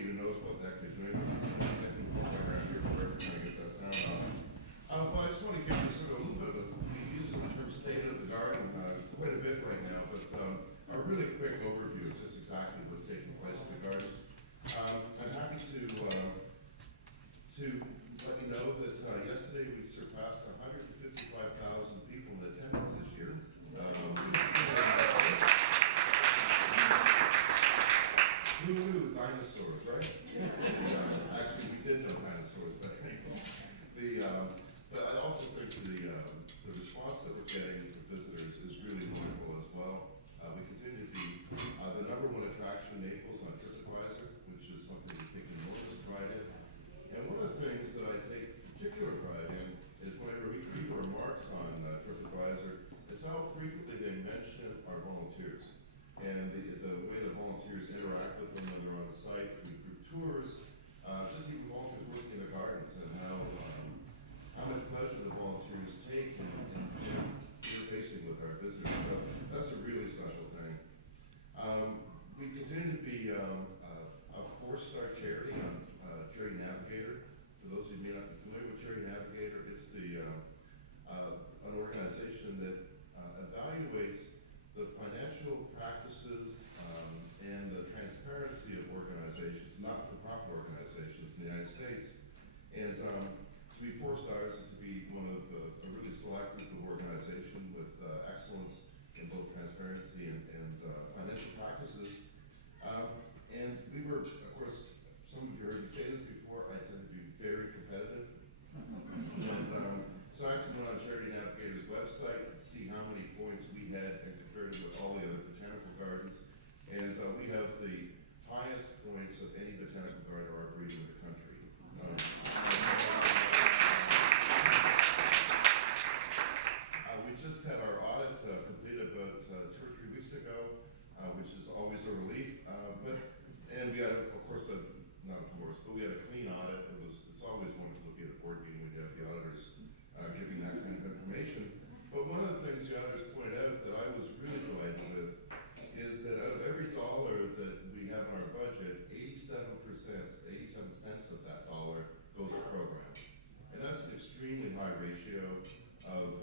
nobody even knows what the heck they're doing with this thing. They can walk around here forever trying to get that sound off. But I just want to give you sort of a little bit of a, we use this term state of the garden quite a bit right now, but a really quick overview of just exactly what's taking place in the gardens. I'm happy to let you know that yesterday we surpassed 155,000 people in attendance this year. Who knew dinosaurs, right? Actually, we did know dinosaurs, but but I also think the response that we're getting from visitors is really wonderful as well. We continue to be the #1 attraction in Naples on TripAdvisor, which is something we take enormous pride in. And one of the things that I take particular pride in is whenever we read the remarks on TripAdvisor, is how frequently they mention our volunteers and the way the volunteers interact with them when they're on the site, through group tours, just even volunteers working in the gardens, and how much pleasure the volunteers take in interfacing with our visitors. So that's a really special thing. We continue to be a 4-star charity on Charity Navigator. For those of you who may not be familiar with Charity Navigator, it's an organization that evaluates the financial practices and the transparency of organizations, not-for-profit organizations in the United States. And to be 4 stars is to be one of a really select group of organizations with excellence in both transparency and financial practices. And we were, of course, some of you heard me say this before, I tend to be very competitive. And so I actually went on Charity Navigator's website to see how many points we had and compared it with all the other botanical gardens. And we have the highest points of any botanical garden or arboretum in the country. We just had our audit completed about 2 or 3 weeks ago, which is always a relief. And we had, of course, but we had a clean audit. It's always wonderful to be at a board meeting when you have the auditors giving that kind of information. But one of the things the auditors pointed out that I was really delighted with is that out of every dollar that we have in our budget, 87 cents of that dollar goes to programs. And that's an extremely high ratio of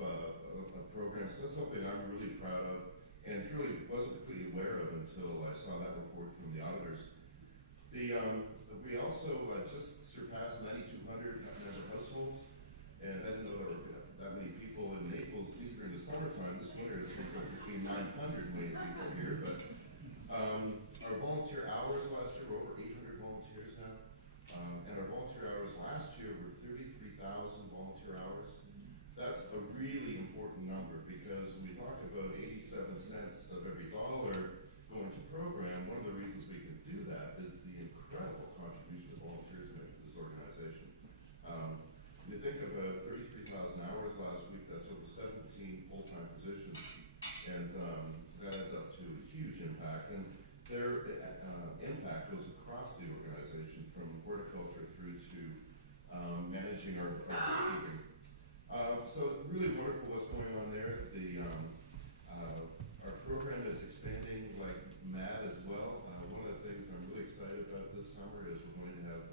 programs. So that's something I'm really proud of and really wasn't completely aware of until I saw that report from the auditors. We also just surpassed 9,200 member households, and I didn't know there were that many people in Naples, at least during the summertime. This winter it seems like between 900 million people here, but our volunteer hours last year were over 800 volunteers now, and our volunteer hours last year were 33,000 volunteer hours. That's a really important number because when we talk about 87 cents of every dollar going to program, one of the reasons we can do that is the incredible contribution of volunteers make to this organization. When you think about 33,000 hours last week, that's over 17 full-time positions, and that adds up to a huge impact. And their impact goes across the organization, from horticulture through to managing our bookkeeping. So really wonderful what's going on there. Our program is expanding like mad as well. One of the things I'm really excited about this summer is we're going to have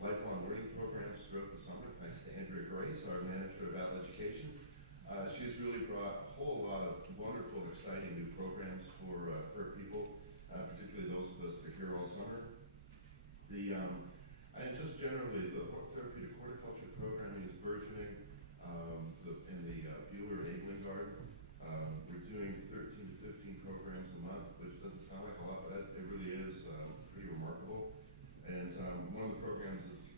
lifelong learning programs throughout the summer, thanks to Andrea Grace, our manager of adult education. She's really brought a whole lot of wonderful, exciting new programs for people, particularly those of us that are here all summer. And just generally, the therapeutic horticulture programming is burgeoning in the Bueller Enabling Garden. We're doing 13 to 15 programs a month, which doesn't sound like a lot, but it really is pretty remarkable. And one of the programs that's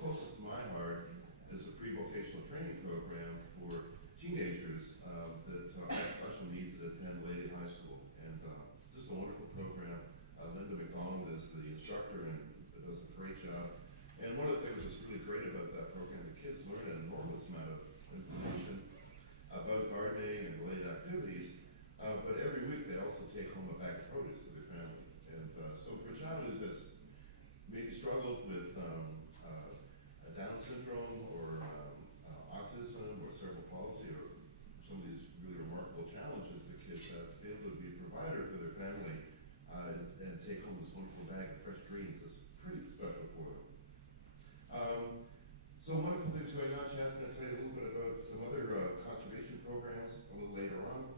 closest to my heart is a pre-vocational training program for teenagers that have special needs that attend Lady High School. And it's just a wonderful program. Linda McDonald is the instructor and does a great job. And one of the things that's really great about that program, the kids learn an enormous amount of information about gardening and related activities, but every week they also take home a bag of produce to their family. And so for a child who has maybe struggled with Down syndrome or autism or cerebral palsy or some of these really remarkable challenges that kids have, to be able to be a provider for their family and take home this wonderful bag of fresh greens is pretty special for them. So wonderful things going on. Chad's going to tell you a little bit about some other conservation programs a little later on.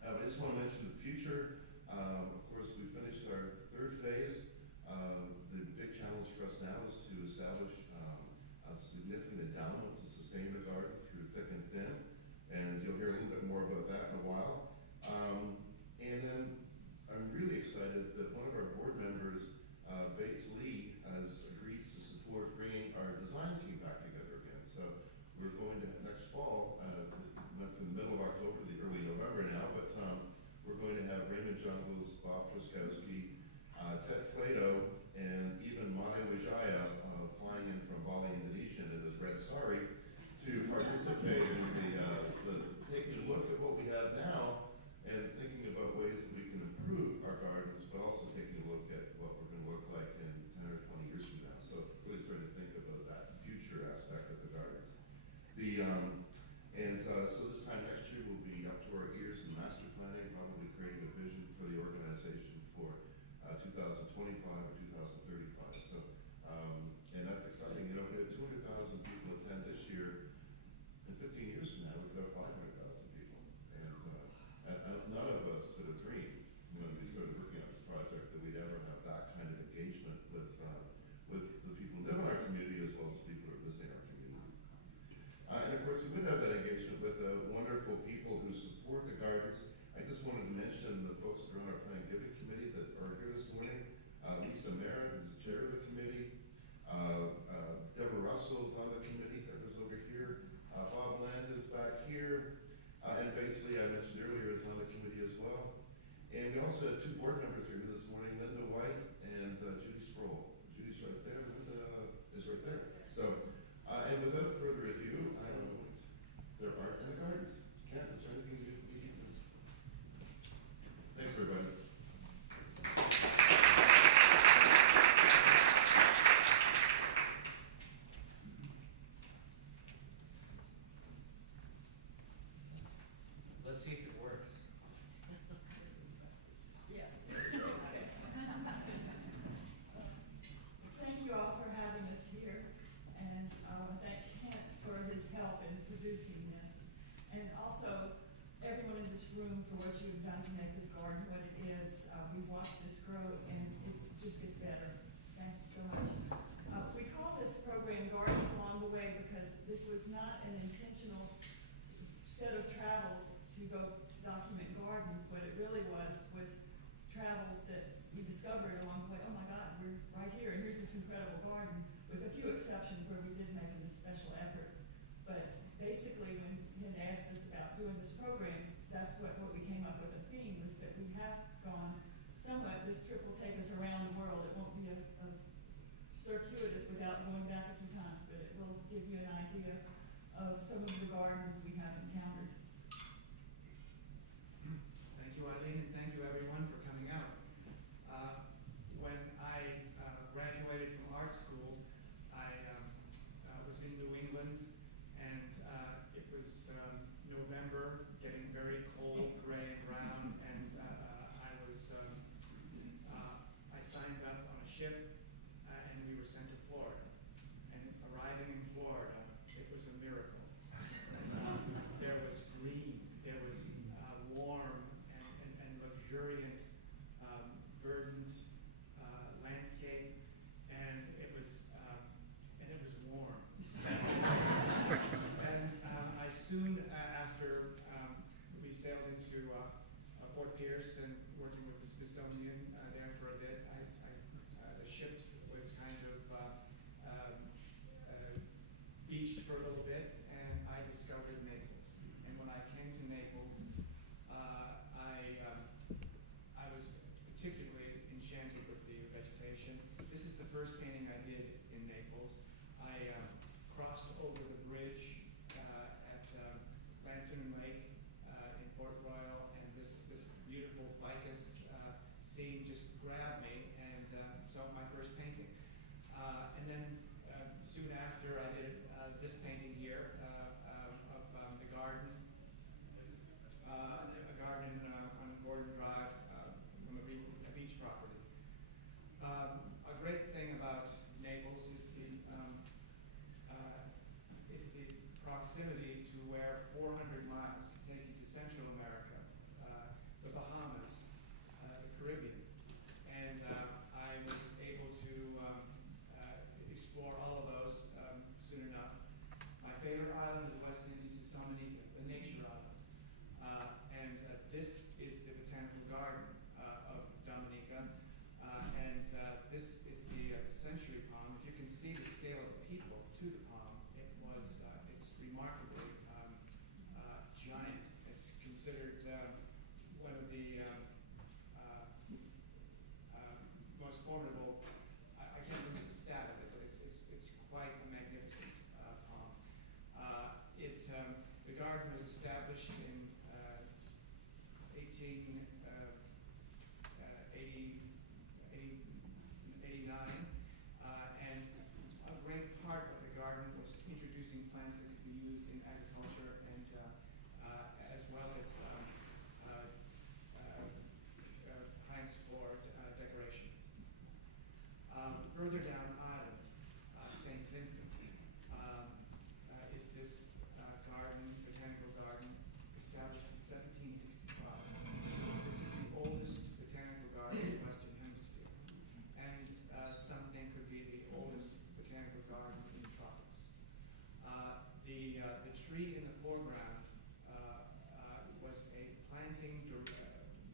I just want to mention the future. Of course, we finished our third phase. The big challenge for us now is to establish a significant endowment to sustain the garden through thick and thin, and you'll hear a little bit more about that in a while. And then I'm really excited that one of our board members, Bates Lee, has agreed to support bringing our design team back together again. So we're going to, next fall, went from the middle of October to the early November now, but we're going to have Raymond Jungles, Bob Truskowski, Ted Plato, and even Mani Wijaya flying in from Bali, Indonesia in his red sari to participate in the taking a look at what we have now and thinking about ways that we can improve our gardens, but also taking a look at what we're going to look like in 10 or 20 years from now. So really starting to think about that future aspect of the gardens. So this time next year we'll be up to our ears in master planning, probably creating a vision for the organization for 2025 or 2035. So, and that's exciting. You know, if we had 200,000 people attend this year, in 15 years from now we could have 500,000 people. And none of us could have dreamed when we started working on this project that we'd ever have that kind of engagement with the people who live in our community as well as people who are visiting our community. And of course, we would have that engagement with wonderful people who support the gardens. I just wanted to mention the folks that are on our Plan Giving Committee that are here this morning. Lisa Mara, who's the chair of the committee. Deborah Russell is on the committee. Deborah's over here. Bob Land is back here. And basically, I mentioned earlier, is on the committee as well. And we also had two board members here this morning, Linda White and Judy Sproul. Judy's right there. Linda is right there. So, and without further ado, their art in the garden. Kat, is there anything you need? Thanks, everybody. Let's see if it works. Yes. Thank you all for having us here, and thank Kent for his help in producing this, and also everyone in this room for what you've done to make this garden what it is. We've watched this grow, and it just gets better. Thank you so much. We call this program Gardens Along the Way because this was not an intentional set of travels to go document gardens. What it really was travels that we discovered along the way. Oh my God, we're right here, and here's this incredible garden, with a few exceptions where we did make a special effort. But basically, when he had asked us about doing this program, that's what we came up with. A theme was that we have gone somewhat. This trip will take us around the world. It won't be a circuitous without going back a few times, but it will give you an idea of some of the gardens we have encountered. Thank you, Eileen, and thank you everyone for coming out. When I graduated from art school, I was in New England, and it was November, getting very cold, gray, and brown, and I signed up on a ship, and we were sent to Florida. And arriving in Florida, it was a miracle. There was green, there was warm and luxuriant, verdant landscape, and it was warm. And I soon after we sailed into Fort Pierce and working with the Smithsonian there for a bit, the ship was kind of beached for a little bit, and I discovered Naples. And when I came to Naples, I was particularly enchanted with the vegetation. This is the first painting I did in Naples. I crossed over the bridge at Lantern Lake in Port Royal, and this beautiful ficus scene just grabbed me, and so my first painting. And then soon after, I did this painting here of the garden, a garden on Gordon Drive from a beach property. A great thing proximity to where 400 miles can take you to Central America, the Bahamas, the Caribbean. And I was able to explore all of those soon enough. My favorite island of the West Indies is Dominica, the nature island. And this is the botanical garden of Dominica. And this is the century palm. If you can see the scale of the people to the palm, it's remarkably giant. It's considered one of the most formidable. I can't remember the stat of it, but it's quite a magnificent palm. The garden was established in 1889, and a great part of the garden was introducing plants that could be used in agriculture and as well as plants for decoration. Further down island, St. Vincent, is this botanical garden, established in 1765. This is the oldest botanical garden in the Western Hemisphere, and some think could be the oldest botanical garden in the tropics. The tree in the foreground was a planting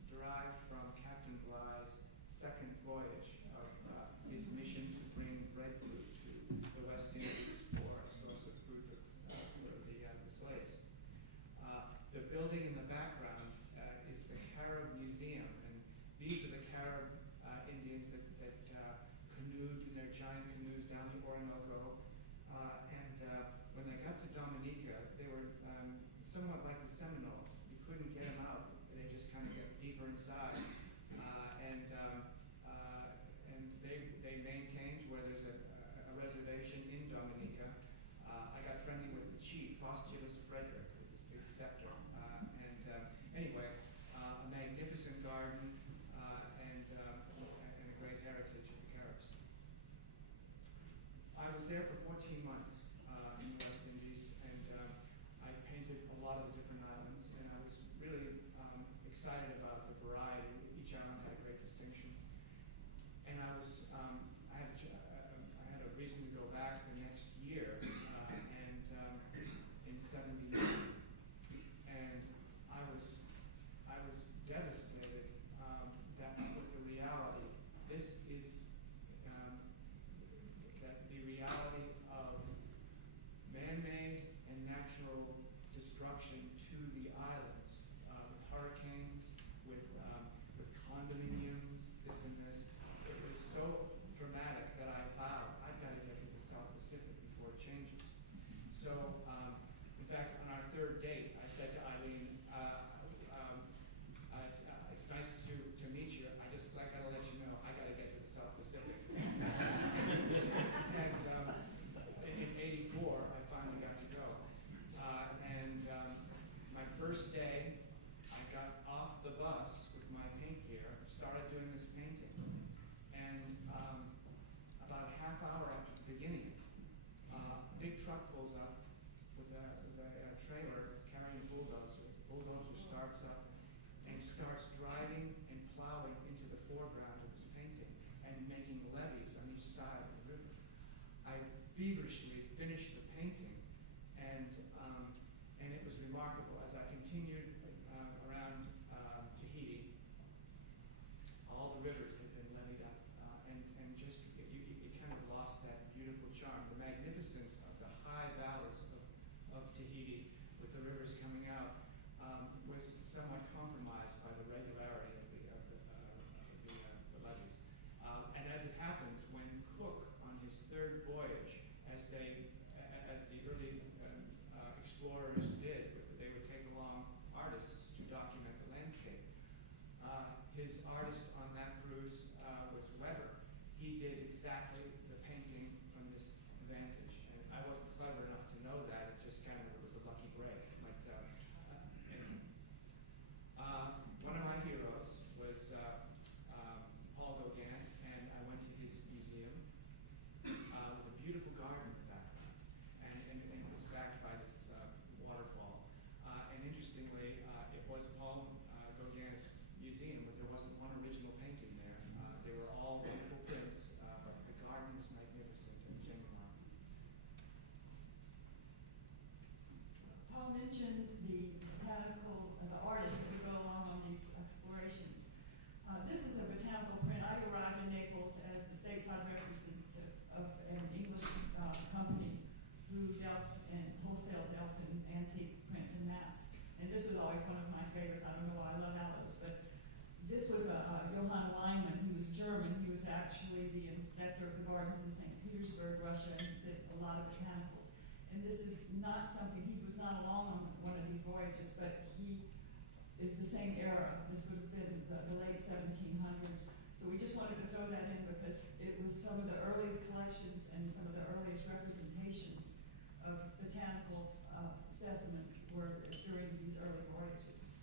derived from Captain Bligh's second voyage of his mission to bring breadfruit to the West Indies for a source of food for the slaves. The building in the background is the Carib Museum, and these are the Carib Indians that canoed in their giant canoes down the Orinoco. When they got to Dominica, they were somewhat like the Seminoles. You couldn't get them out; they just kind of get deeper inside. And they maintained where there's a reservation in Dominica. I got friendly with the chief, Faustulus Frederick, with his big scepter. Anyway, a magnificent garden and a great heritage of the Caribs. I was there for 14 months in the West Indies, and I painted a lot of the different islands, and I was really excited about the variety. Each island had a great distinction. And I had a reason to go back the next year, and in '79, and I was devastated that with the reality. This is that the reality of man-made and natural destruction to the islands, with hurricanes, with condominiums, this and this. It was so dramatic that I vowed I've got to get to the South Pacific before it changes. So, in fact, on our third date, I said to Eileen, it's nice to meet you. I got to let you know I got to get to the South Pacific. And in '84, I finally got to go. My first day, I got off the bus with my paint gear, started doing this painting, and about a half hour after the beginning, a big truck pulls up with a trailer carrying a bulldozer. The bulldozer starts up and starts driving and plowing into the foreground of this painting and making levees on each side of the river. I feverishly finished the painting, and it was remarkable. As I continued around Tahiti, all the rivers had been levied up, and just it kind of lost that beautiful charm. The magnificence of the high valleys of Tahiti, with the rivers coming out, was somewhat compromised by the regularity of the levees. And as it happens, when Cook, on his third voyage, as the early explorers did, they would take along artists to document the landscape. His artist on that cruise was Weber. He did exactly the painting from this vantage, and I wasn't clever enough to know that. It just kind of was a lucky break. But anyway. One of my heroes was Paul Gauguin, and I went to his museum with a beautiful garden in the background, and it was backed by this They were all wonderful prints, but the garden was magnificent and genuine. Paul mentioned the artists that would go along on these explorations. This is a botanical print. I arrived in Naples as the stateside representative of an English company who wholesale dealt in antique prints and maps. And this was always one of my favorites. I don't know why I love aloes, but this was Johann Weinmann, who was German. He was actually the inspector of the gardens in St. Petersburg, Russia, and did a lot of botanicals. And this is not something, he was not along on one of these voyages, but he is the same era. This would have been the late 1700s. So we just wanted to throw that in because it was some of the earliest collections and some of the earliest representations of botanical specimens were during these early voyages.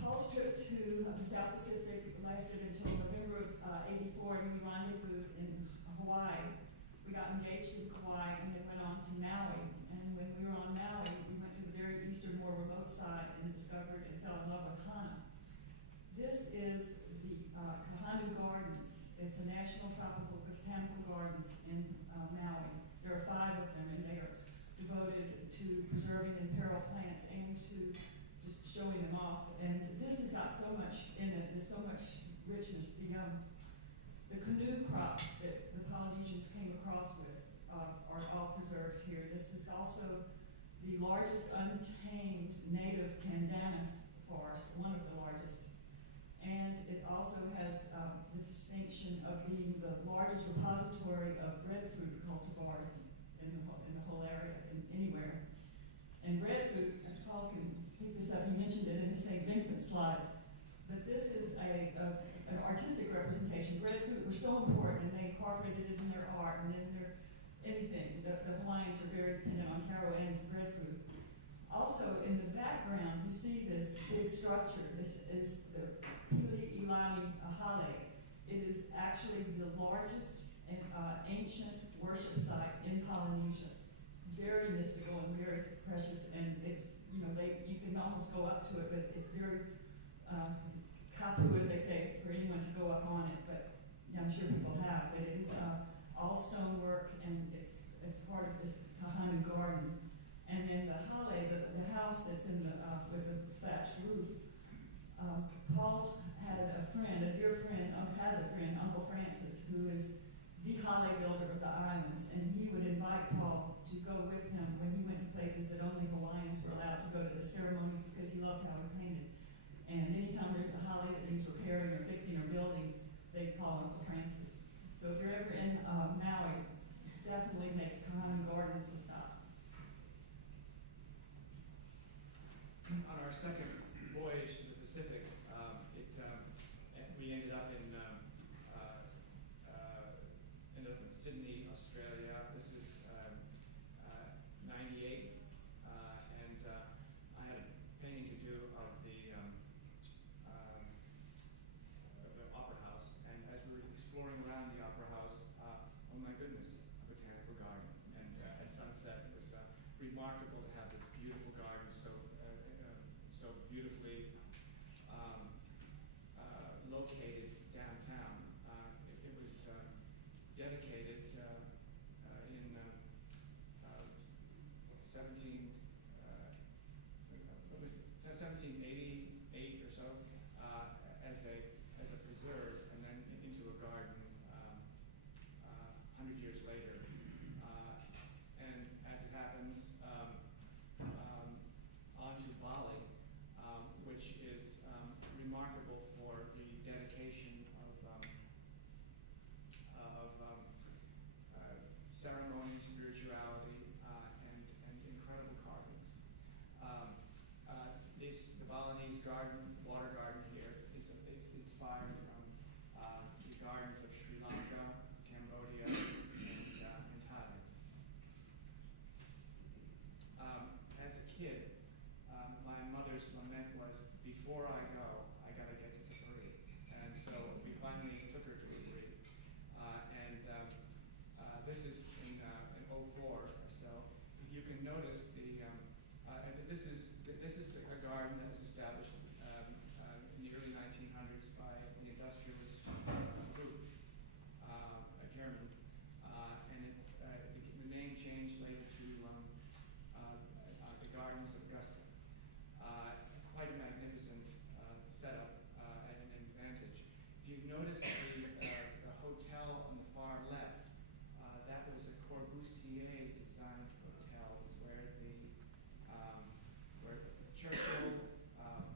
Paul's trip to the South Pacific lasted until November of '84, and we rendezvoused in Hawaii. We got engaged in Kauai and then went on to Maui. And when we were on Maui, we went to the very eastern, more remote side and discovered and fell in love with Hana. This is the Kahanu Gardens. It's a national tropical botanical gardens in Maui. There are 5 of them, and they are devoted to preserving imperiled plants and to just showing them off. And this has got so much in it. There's so much richness. The canoe crops that the Polynesians came across with are all preserved here. This is also the largest untamed native pandanus forest, one of the largest. And it also has the distinction of being the largest repository of breadfruit cultivars in the whole area, anywhere. And breadfruit, Paul can pick this up, he mentioned it in his St. Vincent slide, but this is an artistic representation. Breadfruit was so important, and they incorporated it in their art and in their anything. The Hawaiians are very dependent on taro and breadfruit. Also, in the background, you see this big structure. This is the Pili Ilani Hale. It is actually the largest and ancient worship site in Polynesia. Very mystical and very precious, and it's, you can almost go up to it, but it's very kapu, as they say, for anyone to go up on it, but I'm sure people have. But it is all stonework, and it's part of this Kahanu garden. And then the hale, the house that's in with the thatched roof, Paul had a dear friend, has a friend, Uncle Francis, who is the hale builder of the islands, and he would invite Paul to go with him when he went to places that only Hawaiians were allowed to go to the ceremonies because he loved how he painted. And anytime there's a hale that needs repairing or fixing or building, they'd call Uncle Francis. So if you're ever in Maui, definitely make Kahanu Gardens a stop. On our second voyage to the Pacific, we ended up in Sydney, Australia. This is 98, and I had a painting to do of the Opera House. And as we were exploring around the Opera House, oh my goodness, a botanical garden. And at sunset, it was remarkable to have this beautiful garden so beautifully located downtown. It was dedicated in 1788 or so as a preserve, and then into a garden 100 years later. And as it happens, on to Bali, which is remarkable for the dedication of ceremony, spirituality, and incredible carvings. The Balinese garden, water garden here, is inspired from the gardens of Sri Lanka, Cambodia, and Thailand. As a kid, my mother's lament was, before I go, I gotta get to Capri. And so we finally took her to Capri. This is in 04 or so. If you can notice this is a garden that was established in the early 1900s by the industrialists notice the hotel on the far left. That was a Corbusier-designed hotel. It was where Churchill,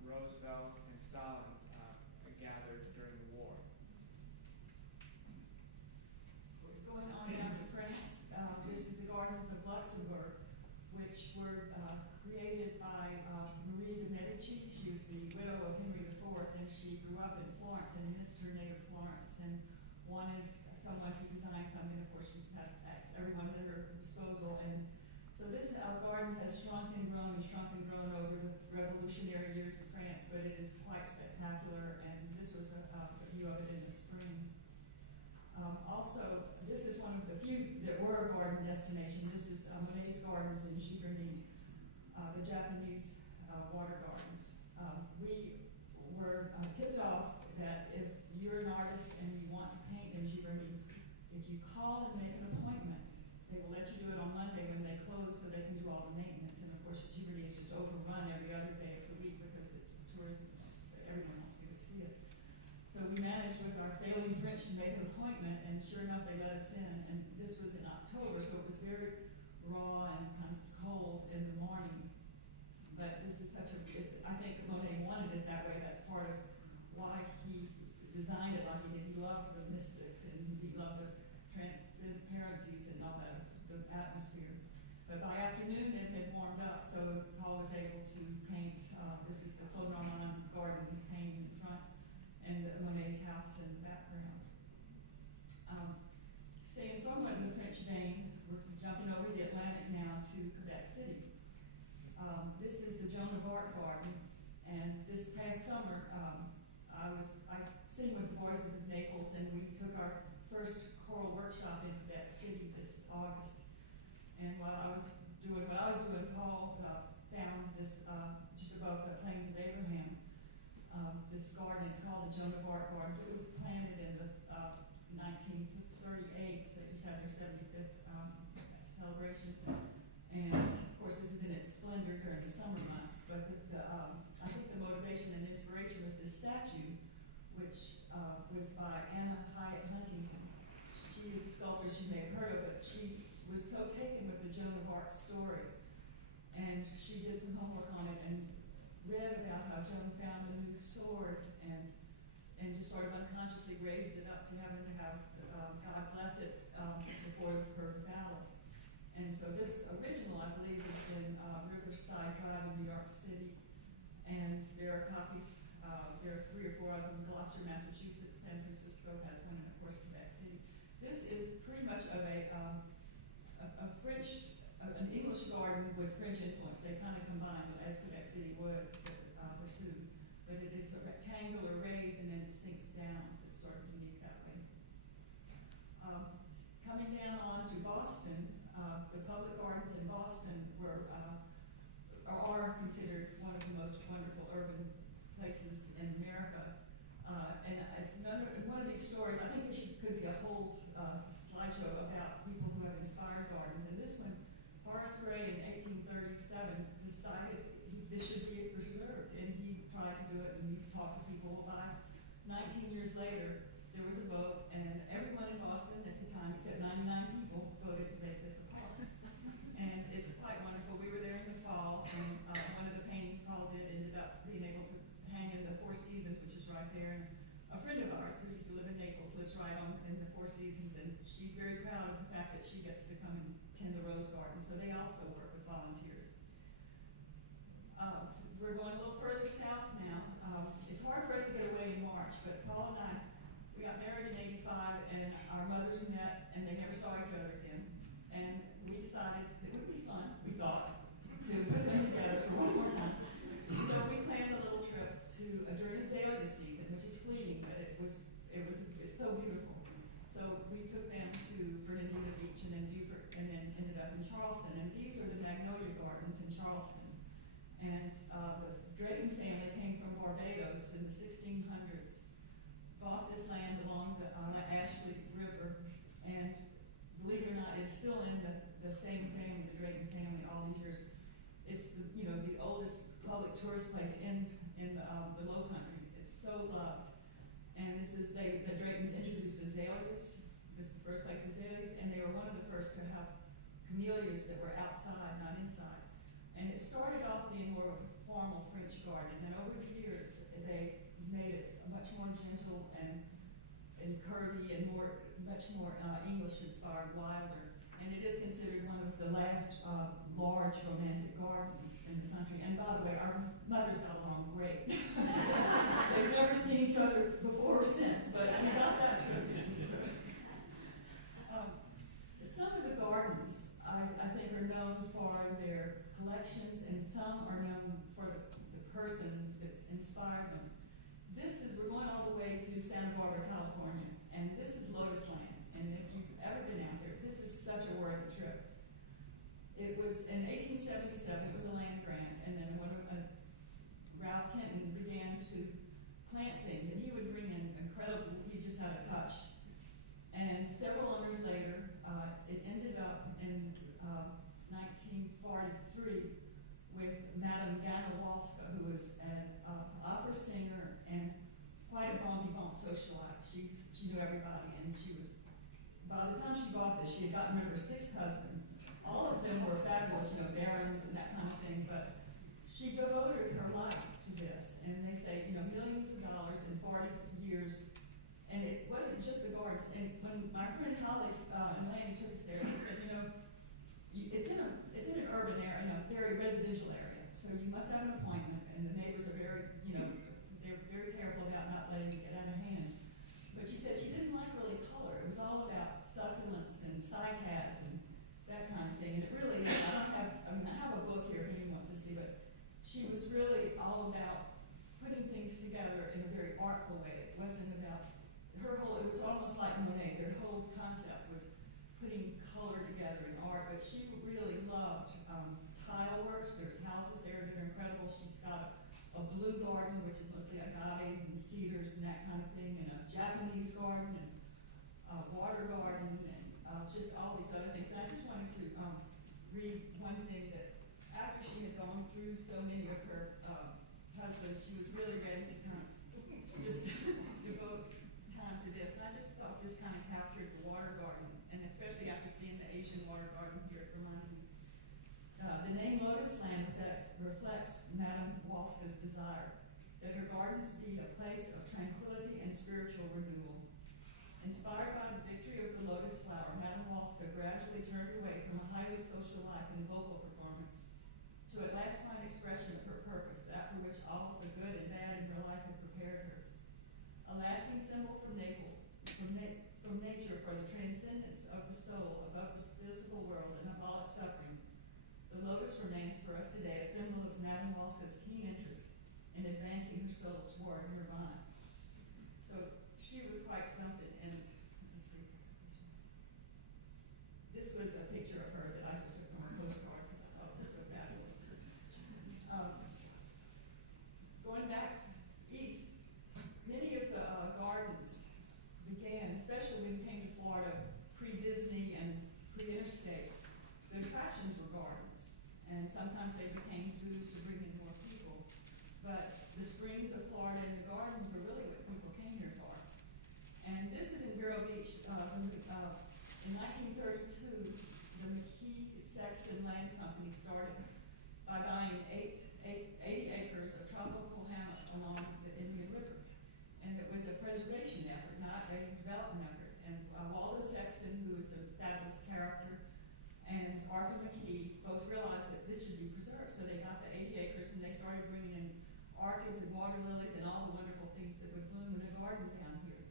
Roosevelt, and Stalin gathered during the war. We're going on down to France. This is the Gardens of Luxembourg, which were created by Marie de Medici. She was the widow of Henry IV, and she grew up in Florence and missed her native Florence and wanted someone to design something. Of course, she had everyone at her disposal. And so this garden has shrunk and grown over the revolutionary years of France, but it is quite spectacular, and this was a view of it in the spring. Also, this is one of the few that were a garden destination. This is Monet's Gardens in Giverny, the Japanese water gardens. We were tipped off that if you're an artist and you want to paint in Giverny, if you call and make an appointment, they will let you do it on Monday when they close so they can do all the maintenance. And of course, Giverny is just overrun every other day of the week because it's tourism. It's just everyone wants to go see it. So we managed with our failing French to make an appointment, and sure enough, they let us in. And this was in October, so it was very raw and kind of cold in the morning. But this is such a, I think Monet wanted it that way. That's part of why he designed it like he did. He loved the mystic, and he loved the transparencies and all that, the atmosphere. But by afternoon, it had warmed up, so Paul was able to paint. This is the Claude Normand garden he's painting in front, and Monet's house in the background. Staying somewhat in the French vein, we're jumping over the Atlantic now to Quebec City. This is the Joan of Arc garden, and this past summer, I sing with the Voices of Naples, and we took our first choral workshop in Quebec City this August. And while I was doing what I was doing, Paul found this just above the Plains of Abraham. This garden, it's called the Joan of Arc Gardens. It was planted in the 1938. They just had their 75th celebration. And of course, this is in its splendor during the summer months. But I think the motivation and inspiration was this statue, which was by Anna Hyatt Huntington. She is a sculptor you may have heard of, but she was so taken with the Joan of Arc story. And she did some homework on it and read about how Joan found a new sword and just sort of unconsciously raised it up to heaven to have God bless it before her battle. And so this original, I believe, is in Riverside Drive in New York City. And there are copies, there are 3 or 4 of them in Gloucester, Massachusetts. San Francisco has one, and of course Quebec City. This is pretty much of an English garden with French influence. They kind of combine, as Quebec City would, the two. But it is a rectangular raised, and then it sinks down, so it's sort of unique that way. Coming down on to Boston, the public gardens in Boston are considered one of the most wonderful urban places in America. And it's one of these stories, I think there could be a whole slideshow about people who have inspired gardens. And this one, Horace Gray in 1837 decided this should be preserved, and he tried to do it, and he talked to people. By 19 years later, there was a vote, and everyone in Boston at the time, except 99 people, voted to take this apart. And it's quite wonderful. We were there in the fall, and one of the paintings Paul did ended up being able to hang in the Four Seasons, which is right there. And a friend of ours who used to live in Naples lives right on in the Four Seasons, and she's very proud of the fact that she gets to come and tend the rose garden. So they also work with volunteers. We're going a little further south now. It's hard for us to get away in March, but Paul and I, we got married in '85, and our mothers met, and they never saw each other again. And we decided it would be fun, we thought, to put them together for one more time. So we planned a little trip to during azalea season, which is fleeting, but it's so beautiful. So we took them to Fernandina Beach and then Beaufort, and then ended up in Charleston. And these are the Magnolia Gardens in Charleston. And the Drayton family came from Barbados in the 1600s, bought this land along the Ashley River, and believe it or not, it's still in the same family, the Drayton family, all these years. It's the oldest public tourist place in the Low Country. It's so loved. And this is, the Draytons introduced azaleas. This is the first place azaleas, and they were one of the first to have camellias that were outside, not inside. And it started off being more of a formal French garden, and over the years, they made it much more gentle and curvy and much more English-inspired, wilder. And it is considered one of the last large romantic gardens in the country. And by the way, our mothers got along great. They've never seen each other before or since, but we got that tribute. Some of the gardens, I think, are known for their collections, and some are known for the person that inspired them. We're going all the way to Santa Barbara, California, and this is Lotus Land. And if you've ever been out there, this is such a worthy trip. It was in 1877, it was a land grant, and then Ralph Kenton began to plant things, and he would bring in he just had a touch. And several owners later, it ended up in 1943 with Madame Ganowalska, who was an opera singer and quite a bon vivant socialite. She knew everybody, and by the time she bought this, she had gotten rid of her sixth husband. All of them were fabulous, barons and that kind of thing, but she devoted her life to this. And they say, millions of dollars in 40 years. And it wasn't just the gardens. And when my friend Holly and Lanny took us there, he said, it's in an urban area, a very residential area. So you must have an appointment, and the neighbors are very, they're very careful about not letting it get out of hand. But she said she didn't like really color. It was all about succulents and cycads and that kind of thing. And it really is. I have a book here if anyone wants to see, but she was really all about putting things together in a very artful way. It wasn't about it was almost like Monet. Their whole concept was putting color together in art, but she really loved tile works. There's houses there that are incredible. She's got a blue garden, which is mostly agaves and cedars and that kind of thing, and a Japanese garden and a water garden and just all these other things. And I just wanted to read one thing that after she had gone through so many of her husbands, she was really ready to kind of just devote time to this. And I just thought this kind of captured the water garden, and especially after seeing the Asian water garden here, it reminded me. The name Lotus Land reflects Madame Walska's desire that her gardens be a place of tranquility and spiritual renewal. Inspired by the victory of the lotus flower, Madame Walska gradually turned away from a highly social life and vocal performance to at last find expression of her purpose, that for which all of the good and bad in her life had prepared her. A lasting symbol from nature for the transcendence of the soul above the physical world and of all its suffering, the lotus remains for us today a symbol of Madame Walska's keen interest in advancing her soul toward nirvana. So she was quite something, and let me see. This was a picture of her that I just took from a postcard because I thought this was fabulous. Going back east, many of the gardens began, especially when you came to Florida, pre-Disney and pre-interstate. The attractions were gardens, and sometimes they became zoos to bring in more people. But the springs of Florida and the gardens were really what people came here for. And this is in Vero Beach. In 1932, the McKee-Sexton Land Company started by buying 80 acres of tropical hammocks along the Indian River. And it was a preservation effort, not a development effort. And Waldo Sexton, who is a fabulous character, and Arthur McKee both realized that this should be preserved. So they got the 80 acres and they started bringing in orchids and water lilies and all the wonderful things that would bloom in the garden down here.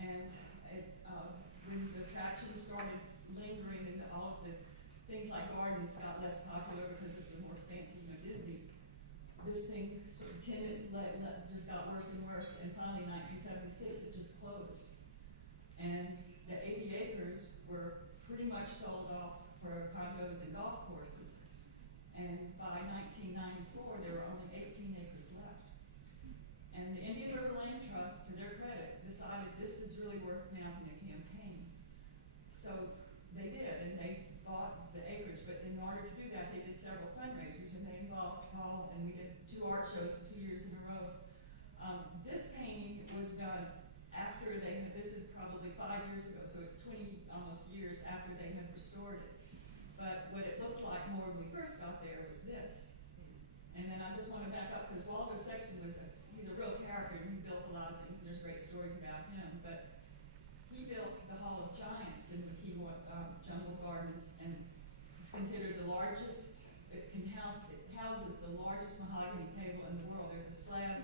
And when the attractions started lingering and all of the things like gardens got less popular because of the more fancy Disney's, this thing sort of just got worse and worse, and finally in 1976 it just closed. And the 80 acres were pretty much sold off for condos and golf courses. And by 1994 there were only 18 acres left. And the Indian River Land Trust, to their credit, decided this is really worth mounting a campaign. So they did, and they bought the acreage, but in order to do that they did several fundraisers, and they involved Paul, and we did 2 art shows 2 years in a row. This painting was done considered the largest. It houses the largest mahogany table in the world. There's a slab.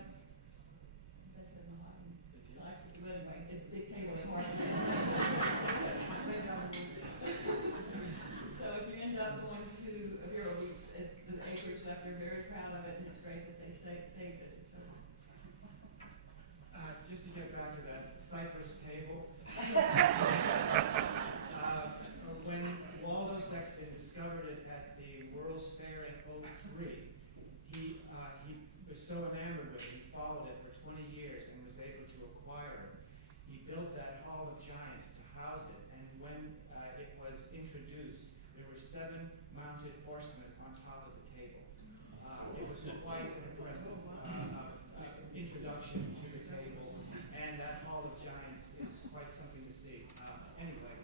That's a mahogany. Slab. But anyway, it's a big table that horses can stand. So if you end up going to Vero Beach, it's the acreage left. They're very proud of it, and it's great that they saved it. So. Just to get back to that cypress table, when Waldo Sexton discovered it at the World's Fair in '03, he was so enamored with it, he followed it for 20 years and was able to acquire it. He built that Hall of Giants to house it, and when it was introduced, there were 7 mounted horsemen on top of the table. It was quite an impressive introduction to the table, and that Hall of Giants is quite something to see. Anyway,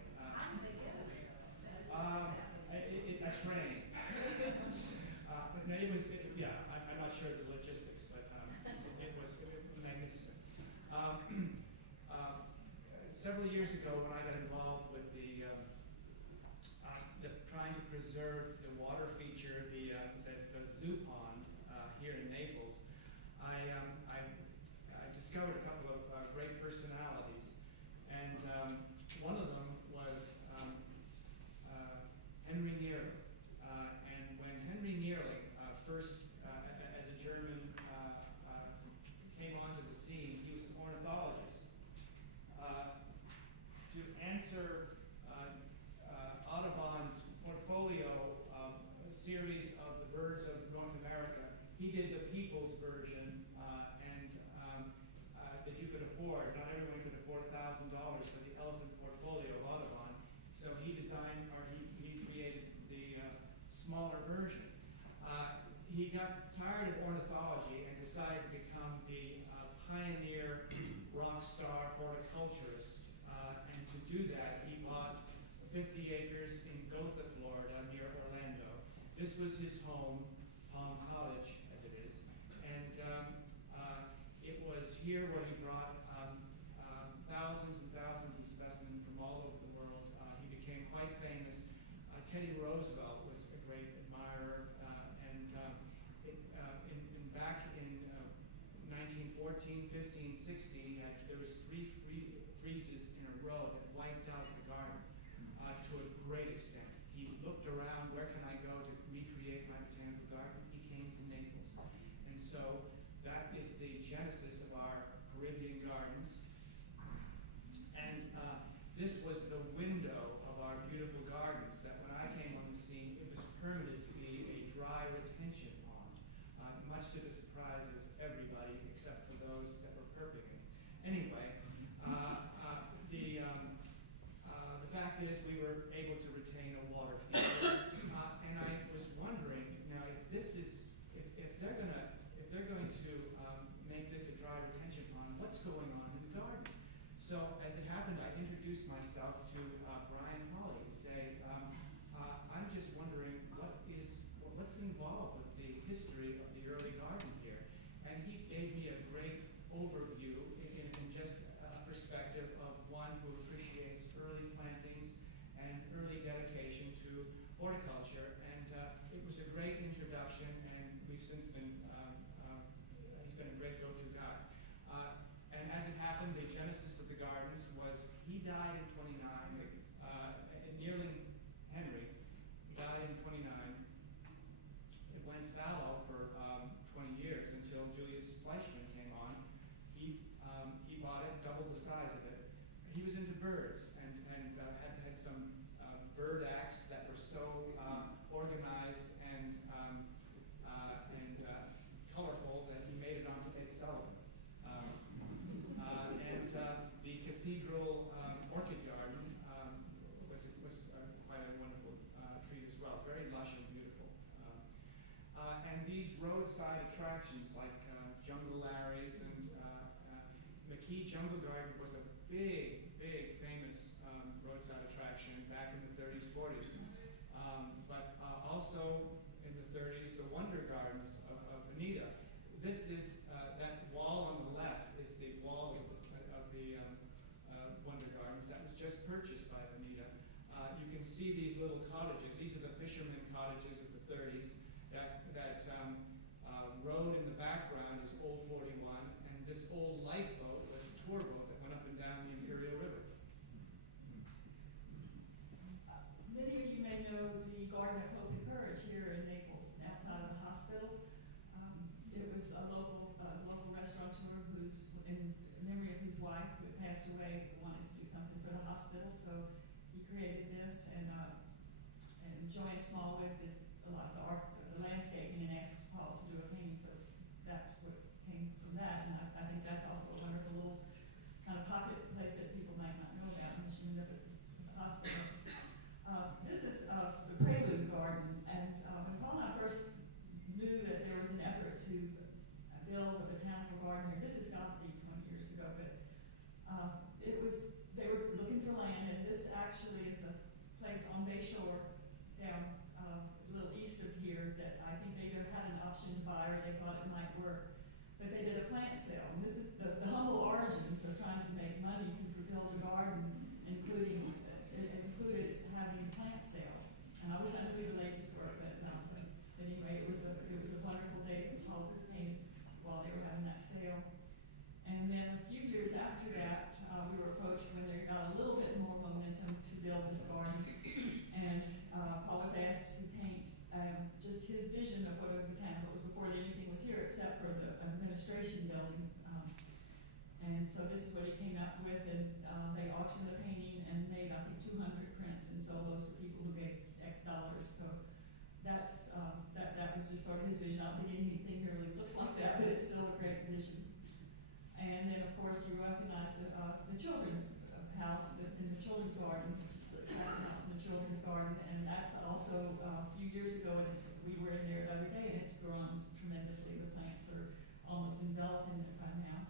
I trained. No, I'm not sure of the logistics, but it was magnificent. Several years ago, when I got involved with the trying to preserve the water feature, the zoo pond here in Naples, I discovered a couple of great personalities, and one of them was Henry Nearly. And when Henry Nearly first, as a German, came onto the scene, he was an ornithologist. To answer Audubon's portfolio series of the birds of North America, he did the people's version, that you could afford. Not everyone could afford $1,000 for the elephant portfolio of Audubon, so he designed, or he created the smaller version. He got tired of ornithology and decided to become the pioneer rock star horticulturist, and to do that, he bought 50 acres in Gotha, Florida, near Orlando. This was his home, Palm Cottage, as it is, and it was here where he brought thousands and thousands of specimens from all over the world. He became quite famous. Teddy Roosevelt was a great admirer, and back in 1914, 15, 16, there was 3 freezes in a row that wiped out the garden to a great extent. He looked around, where can I go to recreate my botanical garden? He came to Naples. And so that is the genesis of our Caribbean gardens. And this was the window of our beautiful gardens, that when I came on the scene, it was permitted to be a dry retention pond, much to the surprise of everybody except for those that were permitting. Anyway, the fact is we were able to retain a water feature, and I was wondering, now if they're going to make this a dry retention pond, what's going on in the garden? So as it happened, I introduced myself to Brian Hawley to say, I'm just wondering what's involved with the history of the early garden here. And he gave me a great overview in just a perspective of one who appreciates early plantings and early dedication to horticulture. And it was a great introduction, and we've since been, he's been a great go-to guy. And as it happened, the genesis of the gardens was, he died in 29, Nearly Henry died in 29. It went fallow for 20 years until Julius Fleischmann came on. He bought it, doubled the size of it. He was into birds and had some bird acts that were so organized and colorful that he made it onto Ed Sullivan. And the Cathedral Orchid Garden was quite a wonderful treat as well, very lush and beautiful. And these roadside attractions like Jungle Larry's and McKee Jungle Garden was a big, famous roadside attraction back in the 30s, 40s. But also in the 30s, the Wonder Gardens of Bonita. This is, that wall on the left is the wall of the Wonder Gardens that was just purchased by Bonita. You can see these little cottages. These are the fishermen this old lifeboat was a tour boat that went up and down the Imperial River. Many of you may know the Garden of Hope and Courage here in Naples, outside of the hospital. It was a local restaurateur who's, in memory of his wife who had passed away, wanted to do something for the hospital, so he created this, and Joanne Smallwood did a lot of the art, the landscaping, and asked Paul to do a painting, so that's what came from that, and I think that's also a wonderful little kind of pocket place that people might not know about unless you end up at the hospital. This is the Prelude Garden, and when Paul and I first knew that there was an effort to build a botanical garden here, this has got to be 20 years ago, but they were looking for land, and this actually is a place on Bay Shore down a little east of here that I think they either had an option to buy or they thought it might work. But they did a plant sale, and this is the humble origins of trying to make money to build a garden, included having plant sales. And I wish I knew the latest work, but anyway, it was a wonderful day that Paul came while they were having that sale. And then a few years after that, we were approached when they got a little bit more momentum to build this garden, and Paul was asked to paint just his vision of what a botanical was before anything was here, except for the administration building. And so this is what he came up with, and they auctioned the painting and made, I think, 200 prints and sold those to people who gave X dollars. So that's that was just sort of his vision. I don't think anything here really looks like that, but it's still a great vision. And then, of course, you recognize the children's house in the children's garden, the Staton house in the children's garden, and that's also a few years ago, and we were in there the other day, and it's grown tremendously. The plants are almost enveloping it by now.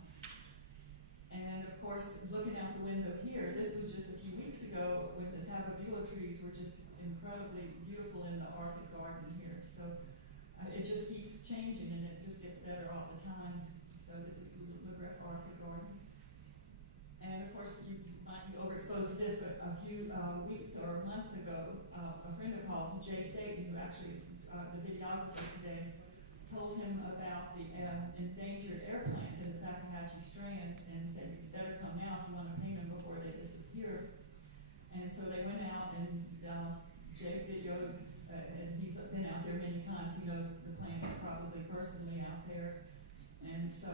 And of course, looking out the window here, this was just a few weeks ago when the Tababula trees were just incredibly beautiful in the orchid garden here. So it just keeps changing, and it just gets better all the time. So this is the LeGref Orchid Garden. And of course, you might be overexposed to this, but a few weeks or a month ago, a friend of Paul's, Jay Staton, who actually is the videographer today, told him about the endangered air plants in the Fakahatchee Strand, and said, you better come now if you want to paint them before they disappear. And so they went out, and Jay videoed, and he's been out there many times. He knows the plants probably personally out there. And so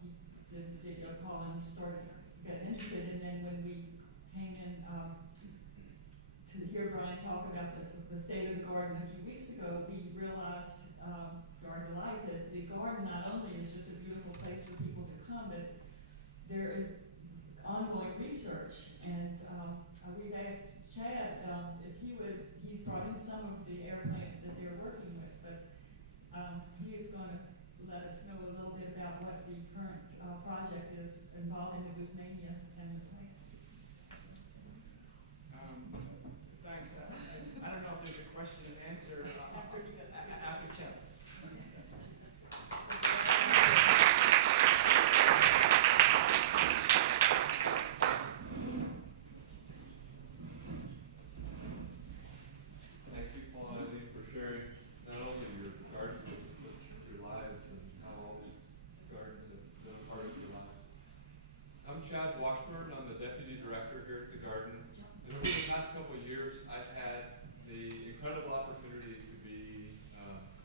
he did the video call and started getting interested. And then when we came in to hear Brian talk about the state of the garden a few weeks ago, we realized, our delight, that the garden not only is just a beautiful place for people to come, but there is ongoing research. And we've asked Chad if he would, he's brought in some of the air plants that they're working with, but he is going to let us know a little bit about what the current project is involving the Guzmania and the plants. Thanks. I don't know if there's a question and answer after Chad. Thank you, Paul and Eileen, for sharing not only your garden, but your lives and how all these gardens have been a part of your lives. I'm Chad Washburn. I'm the deputy director here at the garden. And over the past couple of years, I've had the incredible opportunity to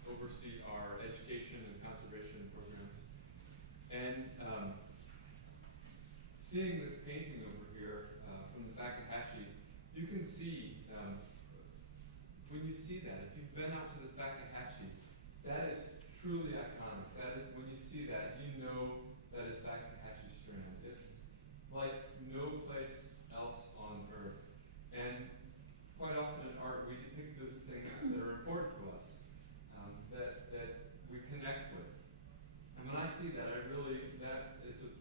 oversee our education and conservation programs. And seeing this painting over here from the Fakahatchee, you can see, when you see that, if you've been out to the Fakahatchee, that is truly iconic. That is, when you see that, you know that is Fakahatchee Strand. It's like no place else on earth. And quite often in art, we depict those things that are important to us, that we connect with. And when I see that,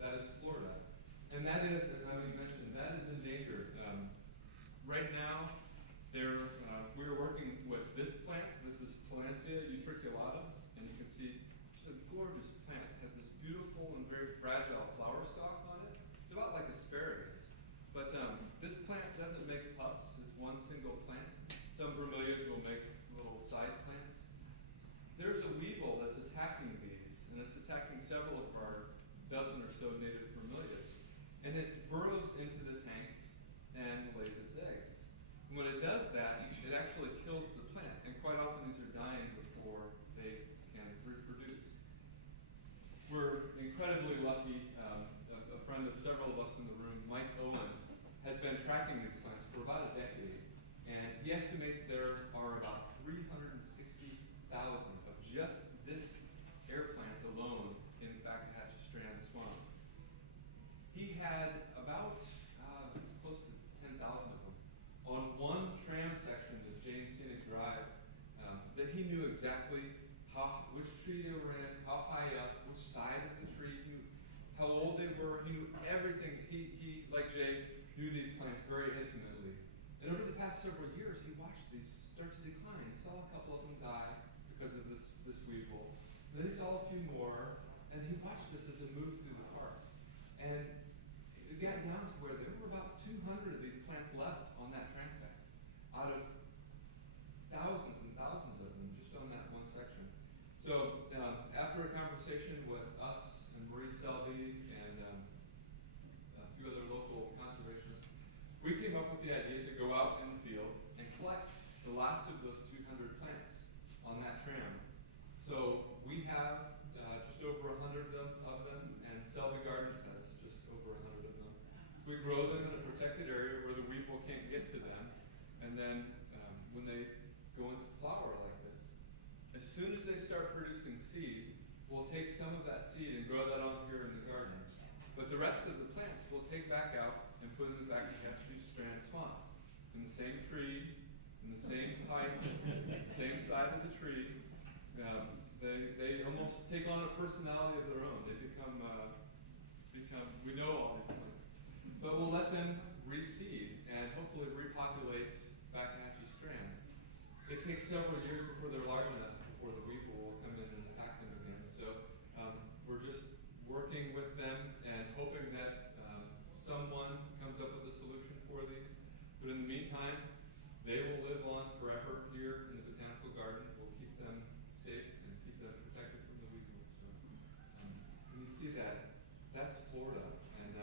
that is Florida. And that is, as Eileen mentioned, that is endangered. Right now, we're working with this plant. This is Tillandsia utriculata, and you can see it's a gorgeous plant. It has this beautiful and very fragile flower stalk on it. It's about like asparagus. But this plant doesn't make pups. It's one single plant. Some bromeliads will make little side plants. There's a weevil that's attacking these, and it's attacking several of our dozen or so native bromeliads. And it burrows into the tank and lays its eggs. And when it does that, it actually kills the plant. And quite often these are dying before they can reproduce. We're incredibly lucky. A friend of several of us in the room, Mike Owen, has been tracking these plants for about a decade. And he estimates there are about 360,000 of just this air plant alone in Fakahatchee Strand Swamp. He had about close to 10,000 of them on one tram section of Jane Scenic Drive that he knew exactly which tree they were in, how high up, which side of the tree, he knew how old they were, he knew everything. He, like Jay, knew these plants very intimately. And over the past several years, he watched these start to decline. He saw a couple of them die because of this weevil. Then he saw a few more, and he watched this as it moved through the park. And it got down to where there were about 200 of these plants left on that transect, out of thousands and thousands of them just on that one section. So after a conversation with us and Marie Selvey and a few other local conservationists, we came up with the idea to go out in the field and collect the last of those 200 plants on that tram. So we have just over 100 of them, and Selvey Gardens has just over 100 of them. We grow them in a protected area where the weevil can't get to them, and then when they go into flower like this, as soon as they start producing seed, we'll take some of that seed and grow that on here in the garden. But the rest of the plants we'll take back out and put in the Fakahatchee Strand Swamp, in the same tree, in the same height, same side of the tree. They almost take on a personality of their own. They become we know all these plants. But we'll let them reseed and hopefully repopulate Fakahatchee Strand. It takes several years before they're large enough before the weevil will come in and attack them again. So we're just working with them and hoping that someone comes up with a solution for these. But in the meantime, they will live on forever here in the Botanical Garden. We'll keep them safe and keep them protected from the weevil. So when you see that, that's Florida. And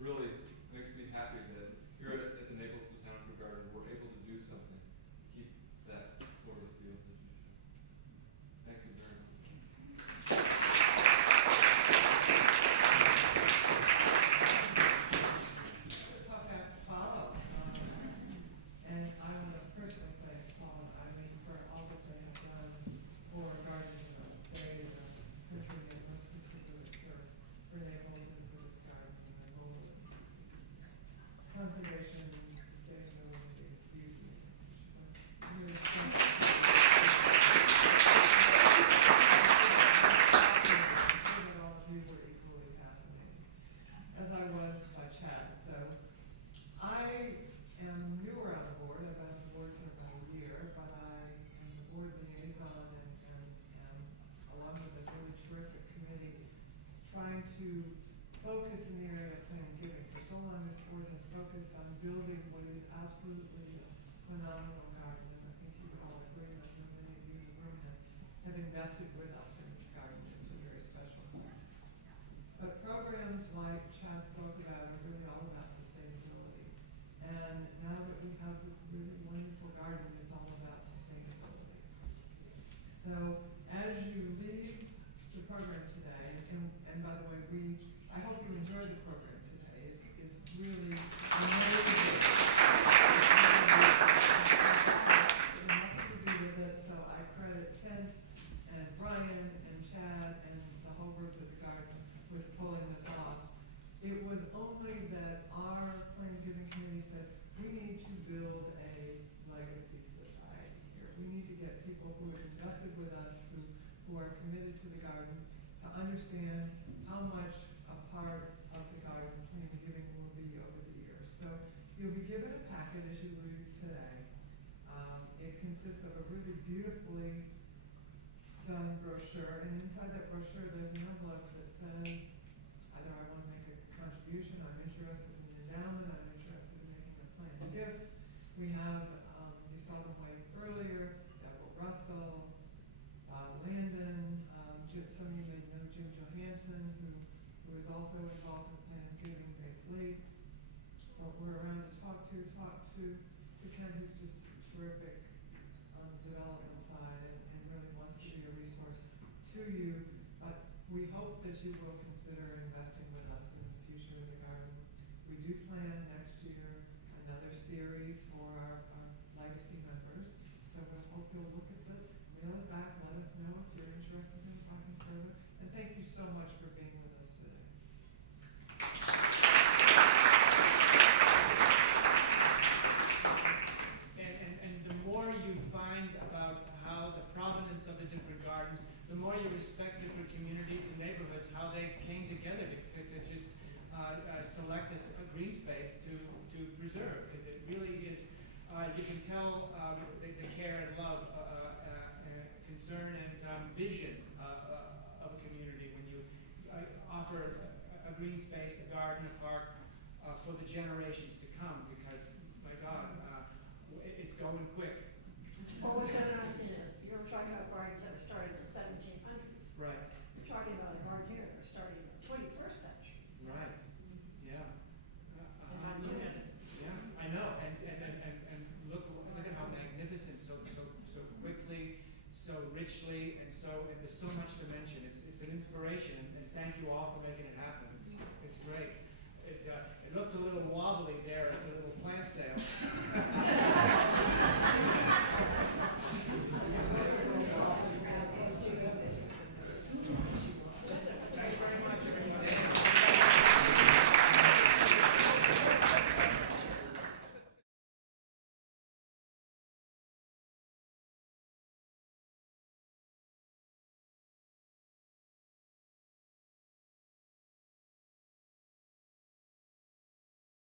really makes me happy that here at the Naples Botanical Garden, we're able to do something to keep that Florida feel that you should. Thank you very much. Talk about follow. And I want to personally thank Paul and Eileen for all that they have done for gardening in the state and country, and most particularly for Naples and for this garden. And I know conservation and sustainability and beauty. Really that all of you were equally fascinating, as I was by Chad. So I am newer on the board. I've been on the board for about a year, but I am the board liaison and along with a really terrific committee, trying to focus in the area of plant and giving. For so long, this board has focused on building what is absolutely phenomenal garden, and I think you would all agree, and I know many of you in the room have invested with us in this garden. It's a very special place. But programs like Chad spoke about are really all about sustainability. And now that we have this really wonderful garden, it's all about sustainability. So as you leave the program today, and by the way, I hope you enjoyed the program today. It's really amazing. Nothing to do with it, so I credit Kent and Brian and Chad and the whole group at the garden with pulling this off. It was only that our Plant and Giving Committee said, we need to build a legacy society here. We need to get people who have invested with us, who are committed to the garden, to understand how much a part of the garden Plant and Giving will be over the years. So you'll be given a packet as you leave today. It consists of a really beautifully done brochure, and inside that brochure there's an envelope that says either I want to make a contribution, I'm interested in an endowment, I'm interested in making a plant gift. We have, you saw them waiting earlier, Deborah Russell, Bob Landon, some of you may know Jim Johansson, is also involved in Plan Giving basically. But we're around to talk to Ken, who's just terrific on the development side and really wants to be a resource to you. But we hope that you will consider investing with us in the future of the garden. We do plan next year another series for our legacy members. So we'll hope you'll look at mail it back, let us know if you're interested in talking further. And thank you so much for being with us today. And the more you find about how the provenance of the different gardens, the more you respect different communities and neighborhoods, how they came together to just select this green space to preserve. Because it really is, you can tell the care and love, concern and vision of a community when you offer a green space, a garden, a park for the generations to come. Because, my God, it's going quick. Well, what's so nice is, you're talking about gardens that were started in the 1700s. Right. You're talking about a garden here that was started in the 21st century. Right. Yeah. And how new it is. Yeah, I know. And look at how magnificent, so quickly, so richly, and there's so much to mention. It's an inspiration, and thank you all for making it happen. It's great. It looked a little wobbly there at the little plant sale.